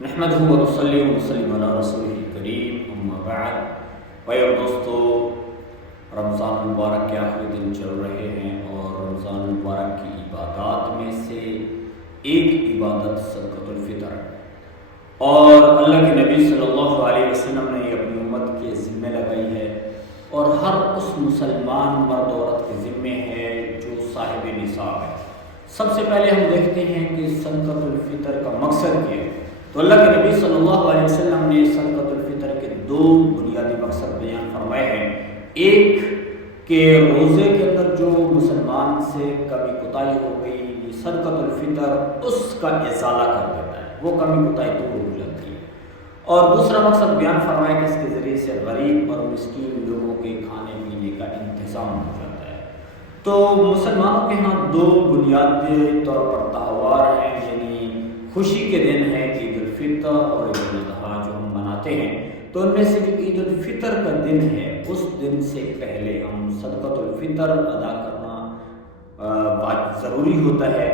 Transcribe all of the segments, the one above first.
نحمدہ و نصلی و نسلم علی رسولہ الکریم اما بعد۔ بھائی اور دوستو، رمضان المبارک کے آخری دن چل رہے ہیں اور رمضان المبارک کی عبادات میں سے ایک عبادت صدقۃ الفطر ہے، اور اللہ کے نبی صلی اللہ علیہ وسلم نے یہ اپنی امت کے ذمہ لگائی ہے اور ہر اس مسلمان مرد عورت کے ذمہ ہے جو صاحب نصاب ہے۔ سب سے پہلے ہم دیکھتے ہیں کہ صدقۃ الفطر کا مقصد کیا ہے۔ تو اللہ کے نبی صلی اللہ علیہ وسلم نے صدقۃ الفطر کے دو بنیادی مقصد بیان فرمائے ہیں۔ ایک کہ روزے کے اندر جو مسلمان سے کمی کوتاہی ہو گئی، صدقۃ الفطر اس کا ازالہ کر دیتا ہے، وہ کمی کوتاہی دور ہو جاتی ہے۔ اور دوسرا مقصد بیان فرمایا کہ اس کے ذریعے سے غریب اور مسکین لوگوں کے کھانے پینے کا انتظام ہو جاتا ہے۔ تو مسلمانوں کے ہاں دو بنیادی طور پر تہوار ہیں، یعنی خوشی کے دن ہے عید الفطر اور عید الاضحیٰ جو ہم مناتے ہیں۔ تو ان میں سے جو عید الفطر کا دن ہے، اس دن سے پہلے ہم صدقۃ الفطر ادا کرنا ضروری ہوتا ہے۔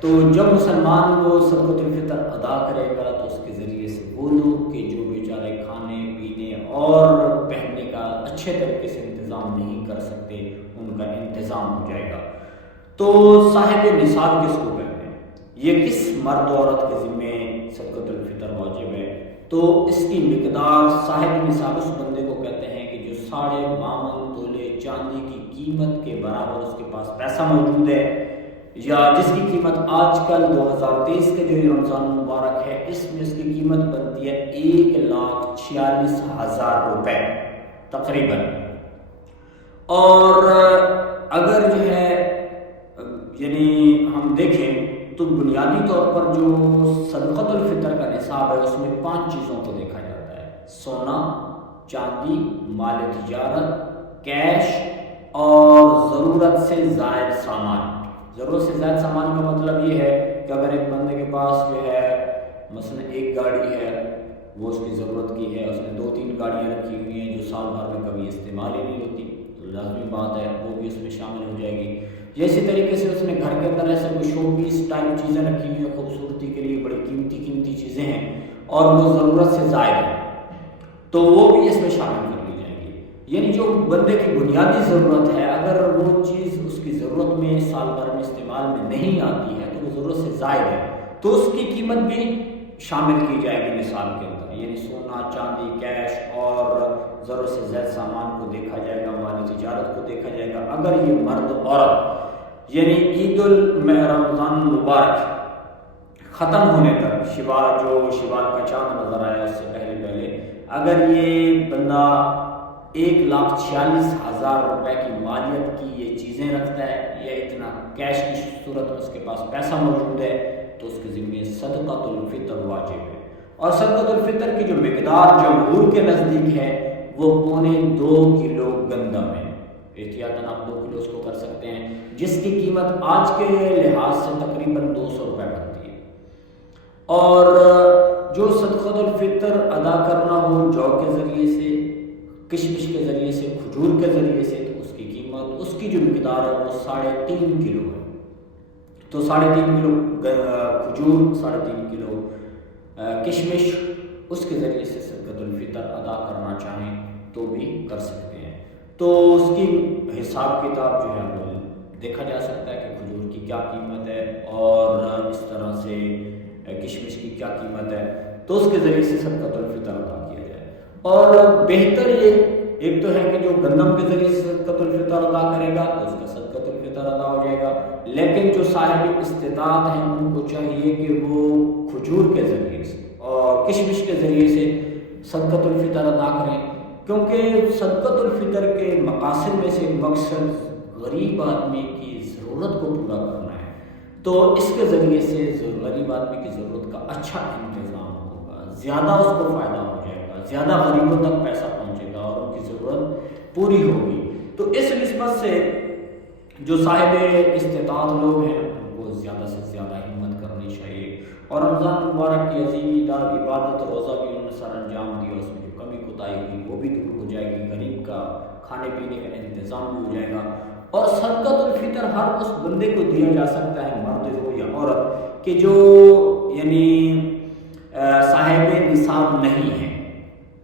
تو جب مسلمان وہ صدقۃ الفطر ادا کرے گا تو اس کے ذریعے سے وہ لوگ کہ جو بیچارے کھانے پینے اور پہننے کا اچھے طریقے سے انتظام نہیں کر سکتے، ان کا انتظام ہو جائے گا۔ تو صاحب نصاب کس کو کہتے ہیں؟ یہ کس مرد عورت کے ذمہ صدقۃ الفطر واجب ہے؟ تو اس کی مقدار صاحب نصاب اس بندے کو کہتے ہیں کہ جو 52 تولے چاندی کی قیمت کے برابر اس کے پاس پیسہ موجود ہے، یا جس کی قیمت آج کل 2023 کے جو رمضان مبارک ہے اس میں اس کی قیمت بنتی ہے 1,46,000 روپے تقریباً۔ اور اگر جو ہے یعنی ہم دیکھیں تو بنیادی طور پر جو صدقۃ الفطر کا نصاب ہے اس میں 5 چیزوں کو دیکھا جاتا ہے: سونا، چاندی، مال تجارت، کیش اور ضرورت سے زائد سامان۔ ضرورت سے زائد سامان کا مطلب یہ ہے کہ اگر ایک بندے کے پاس جو ہے مثلا ایک گاڑی ہے، وہ اس کی ضرورت کی ہے، اس نے 2-3 گاڑیاں رکھی ہوئی ہیں جو سال بھر میں کبھی استعمال ہی نہیں ہوتی، تو لازمی بات ہے وہ بھی اس میں شامل ہو جائے گی۔ اسی طریقے سے اس نے گھر کے اندر ایسے کوئی شو پیس ٹائپ چیزیں رکھی ہوئی ہیں، خوبصورتی کے لیے بڑی قیمتی چیزیں ہیں اور وہ ضرورت سے زائد ہے، تو وہ بھی اس میں شامل کر لی جائیں گی۔ یعنی جو بندے کی بنیادی ضرورت ہے، اگر وہ چیز اس کی ضرورت میں سال بھر میں استعمال میں نہیں آتی ہے تو وہ ضرورت سے زائد ہے، تو اس کی قیمت بھی شامل کی جائے گی نصاب کے اندر۔ یعنی سونا، چاندی، کیش اور ضرورت سے زائد سامان کو دیکھا جائے گا، مال تجارت کو دیکھا جائے گا۔ اگر یہ مرد عورت یعنی عید رمضان مبارک ختم ہونے تک، شوال کا چاند نظر آیا اس سے پہلے اگر یہ بندہ 1,46,000 روپے کی مالیت کی یہ چیزیں رکھتا ہے یا اتنا کیش کی صورت میں اس کے پاس پیسہ موجود ہے، تو اس کے ذمہ صدقۃ الفطر واجب ہے۔ اور صدقۃ الفطر کی جو مقدار جمہور کے نزدیک ہے وہ 2.25 کلو گندم ہے۔ احتیاطاً آپ 2 کلو اس کو کر سکتے ہیں، جس کی قیمت آج کے لحاظ سے تقریباً 200 روپے بنتی ہے۔ اور جو صدقۃ الفطر ادا کرنا ہو جو کے ذریعے سے، کشمش کے ذریعے سے، کھجور کے ذریعے سے، تو اس کی قیمت، اس کی جو مقدار ہے وہ 3.5 کلو ہے۔ تو 3.5 کلو کھجور، 3.5 کلو کشمش، اس کے ذریعے سے صدقۃ الفطر ادا کرنا چاہیں تو بھی کر سکتے ہیں۔ تو اس کی حساب کتاب جو ہے وہ دیکھا جا سکتا ہے کہ کھجور کی کیا قیمت ہے اور اس طرح سے کشمش کی کیا قیمت ہے، تو اس کے ذریعے سے صدقۃ الفطر ادا کیا جائے۔ اور بہتر یہ ایک تو ہے کہ جو گندم کے ذریعے سے صدقۃ الفطر ادا کرے گا تو اس کا صدقۃ الفطر ادا ہو جائے گا، لیکن جو صاحب استطاعت ہیں ان کو چاہیے کہ وہ کھجور کے ذریعے سے اور کشمش کے ذریعے سے صدقۃ الفطر ادا کریں، کیونکہ صدقۃ الفطر کے مقاصد میں سے ایک مقصد غریب آدمی کی ضرورت کو پورا کرنا ہے۔ تو اس کے ذریعے سے غریب آدمی کی ضرورت کا اچھا انتظام ہوگا، زیادہ اس کو فائدہ ہو جائے گا، زیادہ غریبوں تک پیسہ پہنچے گا اور ان کی ضرورت پوری ہوگی۔ تو اس نسبت سے جو صاحب استطاعت لوگ ہیں ان کو زیادہ سے زیادہ ہمت کرنی چاہیے، اور رمضان مبارک کی عظیم عبادت روزہ بھی انہوں نے سر انجام دیا، اس میں جو کمی کوتاہی ہوئی وہ بھی دور ہو جائے گی، غریب کا کھانے پینے کا انتظام بھی ہو جائے گا۔ اور صدقۃ الفطر ہر اس بندے کو دیا جا سکتا ہے، مرد ہو یا عورت، کہ جو یعنی صاحب نصاب نہیں ہے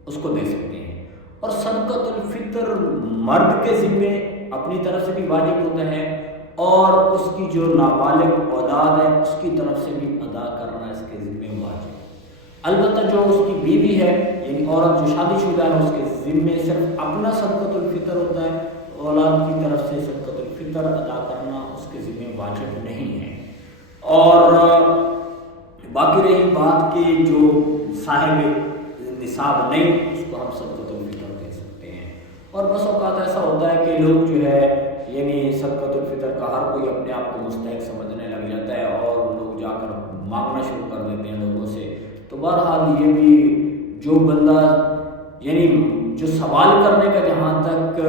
اس کو دے سکتے ہیں۔ اور صدقۃ الفطر مرد کے ذمے اپنی طرف سے بھی واجب ہوتا ہے اور اس کی جو نابالغ اولاد ہے اس کی طرف سے بھی ادا کرنا اس کے ذمے واجب ہے۔ البتہ جو اس کی بیوی ہے یعنی عورت جو شادی شدہ ہے اس کے ذمے صرف اپنا صدقۃ الفطر ہوتا ہے، اولاد کی طرف سے صدقۃ الفطر ادا کرنا اس کے ذمے واجب نہیں ہے۔ اور باقی رہی بات کہ جو صاحب نصاب نہیں اس کو ہم صدقۃ الفطر دے سکتے ہیں۔ اور بس اوقات ایسا ہوتا ہے کہ لوگ جو ہے یعنی صدقۃ الفطر کا ہر کوئی اپنے آپ کو مستحق سمجھنے لگ جاتا ہے اور لوگ جا کر مانگنا شروع کر دیتے ہیں لوگوں سے۔ تو بہرحال یہ بھی جو بندہ یعنی جو سوال کرنے کا جہاں تک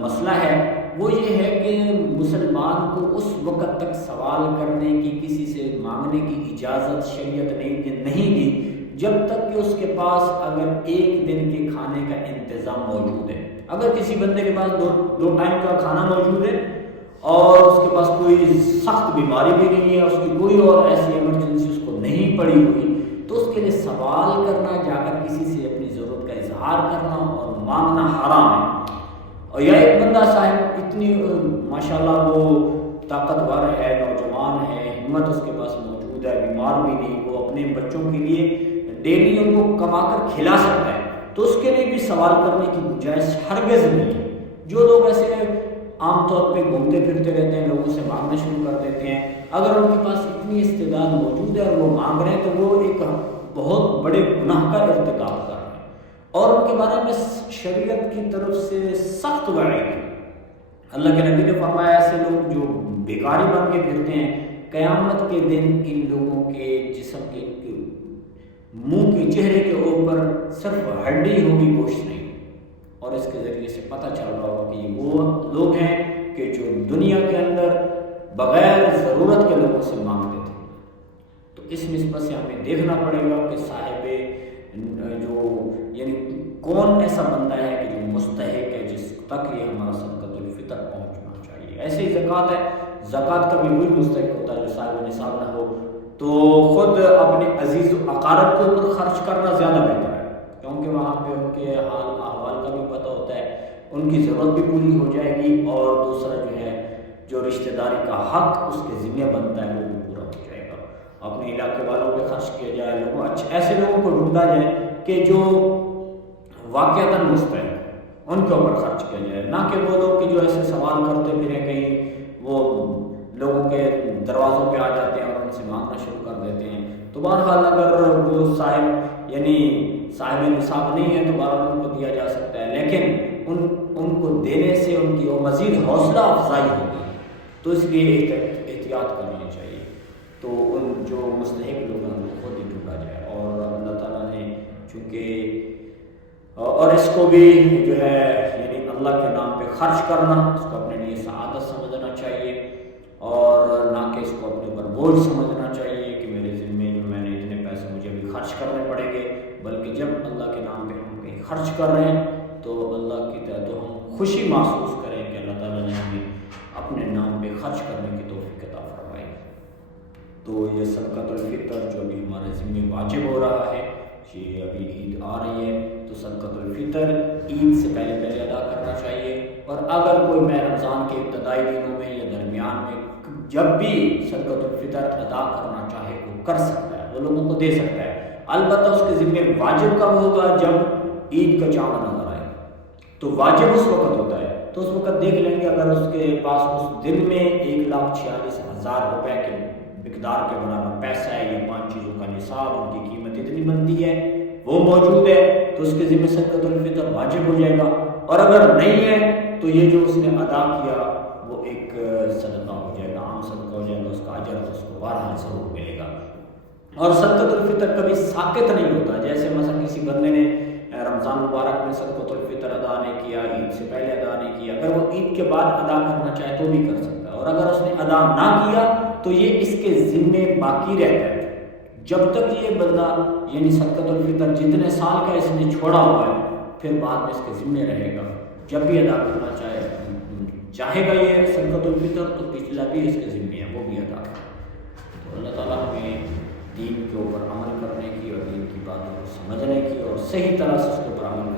مسئلہ ہے وہ یہ ہے کہ مسلمان کو اس وقت تک سوال کرنے کی کسی سے مانگنے کی اجازت شریعت نے نہیں دی جب تک کہ اس کے پاس اگر ایک دن کے کھانے کا انتظام موجود ہے۔ اگر کسی بندے کے پاس دو ٹائم کا کھانا موجود ہے اور اس کے پاس کوئی سخت بیماری بھی نہیں ہے، اس کی کوئی اور ایسی ایمرجنسی اس کو نہیں پڑی ہوئی، تو اس کے لیے سوال کرنا، جا کر کسی سے اپنی ضرورت کا اظہار کرنا اور مانگنا حرام ہے۔ اور یا ایک بندہ صاحب اتنی ماشاءاللہ وہ طاقتور ہے، نوجوان ہے، ہمت اس کے پاس موجود ہے، بیمار بھی نہیں، وہ اپنے بچوں کے لیے ڈیلی ان کو کما کر کھلا سکتا ہے، تو اس کے لیے بھی سوال کرنے کی گنجائش ہرگز نہیں ہے۔ جو لوگ ایسے عام طور پہ گھومتے پھرتے رہتے ہیں، لوگوں سے مانگنا شروع کر دیتے ہیں، اگر ان کے پاس اتنی استعداد موجود ہے اور وہ مانگ رہے ہیں تو وہ ایک بہت بڑے گناہ کا ارتکاب کر رہے ہیں اور ان کے بارے میں شریعت کی طرف سے سخت وعید ہے۔ اللہ کے نبی نے فرمایا ایسے لوگ جو بیکاری بن کے پھرتے ہیں، قیامت کے دن ان لوگوں کے جسم کے منہ کے چہرے کے اوپر صرف ہڈی ہوگی، گوشت نہیں۔ اور اس کے ذریعے سے پتہ چل رہا ہوگا کہ یہ وہ لوگ ہیں کہ جو دنیا کے اندر بغیر ضرورت کے لوگوں سے مانگتے تھے۔ تو اس نسبت سے ہمیں دیکھنا پڑے گا کہ صاحب جو یعنی کون ایسا بندہ ہے کہ جو مستحق ہے جس تک یہ ہمارا صدقۃ الفطر پہنچنا چاہیے۔ ایسے ہی زکوٰۃ ہے، زکوٰۃ کا بھی وہی مستحق ہوتا ہے جو صاحب نصاب نہ ہو، تو خود اپنے عزیز و اقارب کے اوپر خرچ کرنا زیادہ بہتر ہے، کیونکہ وہاں پہ ان کے حال احوال کا بھی پتہ ہوتا ہے، ان کی ضرورت بھی پوری ہو جائے گی اور دوسرا جو ہے جو رشتہ داری کا حق اس کے ذمہ بنتا ہے وہ بھی پورا ہو جائے گا۔ اپنے علاقے والوں پہ خرچ کیا جائے، لوگوں ایسے لوگوں کو ڈھونڈا جائے کہ جو واقعتاً مستحق، ان کے اوپر خرچ کیا جائے، نہ کہ وہ لوگ کہ جو ایسے سوال کرتے پھریں، کہیں وہ لوگوں کے دروازوں پہ آ جاتے ہیں اور ان سے مانگنا شروع کر دیتے ہیں۔ تو بہرحال اگر وہ صاحب یعنی صاحب نصاب نہیں ہے تو بہرحال ان کو دیا جا سکتا ہے، لیکن ان کو دینے سے ان کی وہ مزید حوصلہ افزائی ہوگی، تو اس لیے احتیاط کرنی چاہیے۔ تو ان جو مستحق لوگ ہیں ان کو خود ہی ڈھونڈا جائے، اور اللہ تعالیٰ نے چونکہ اور اس کو بھی جو ہے یعنی اللہ کے نام پہ خرچ کرنا اس کو اپنے لیے سعادت سمجھنا چاہیے اور نہ کہ اس کو اپنے اوپر بوجھ سمجھنا چاہیے کہ میرے ذمے جو میں نے اتنے پیسے مجھے بھی خرچ کرنے پڑیں گے، بلکہ جب اللہ کے نام پہ ہم کہیں خرچ کر رہے ہیں تو اللہ کی طرح تو ہم خوشی محسوس کریں کہ اللہ تعالیٰ نے ہمیں اپنے نام پہ خرچ کرنے کی توفیق عطا فرمائی۔ تو یہ صدقۃ الفطر جو ابھی ہمارے ذمہ واجب ہو رہا ہے، یہ ابھی عید آ رہی ہے تو صدقۃ الفطر عید سے پہلے ادا کرنا چاہیے، اور اگر کوئی میں رمضان کے ابتدائی دنوں میں یا درمیان میں جب بھی صدقۃ الفطر ادا کرنا چاہے وہ کر سکتا ہے، وہ لوگوں کو دے سکتا ہے۔ البتہ اس کے ذمہ واجب کب ہوگا؟ جب عید کا چاند نظر آئے، تو واجب اس وقت ہوتا ہے، تو اس وقت دیکھ لیں گے اگر اس کے پاس اس دن میں 1,46,000 روپے کے مقدار کے برابر پیسہ ہے، یا 5 چیزوں کا نصاب، ان کی قیمت اتنی بنتی ہے، وہ موجود ہے، تو اس کے ذمہ صدقۃ الفطر واجب ہو جائے گا۔ اور اگر نہیں ہے تو یہ جو اس نے ادا کیا وہ ایک صدقہ ہو جائے گا، عام صدقہ ہو جائے گا، اس کا اجر اس کو بہرحال ضرور ملے گا۔ اور صدقۃ الفطر کبھی ساقط نہیں ہوتا، جیسے مثلا کسی بندے نے رمضان مبارک میں صدقۃ الفطر ادا نہیں کیا، عید سے پہلے ادا نہیں کیا، اگر وہ عید کے بعد ادا کرنا چاہے تو بھی کر سکتا ہے، اور اگر اس نے ادا نہ کیا تو یہ اس کے ذمے باقی رہتا ہے جب تک یہ بندہ یعنی صدقۃ الفطر جتنے سال کا اس نے چھوڑا ہوا ہے پھر بعد میں اس کے ذمے رہے گا، جب بھی ادا کرنا چاہے گا یہ صدقۃ الفطر تو پچھلا بھی اس کے ذمے ہے، وہ بھی ادا کرے۔ تو اللہ تعالیٰ ہمیں دین کے اوپر عمل کرنے کی اور دین کی باتوں کو سمجھنے کی اور صحیح طرح سے اس کے اوپر عمل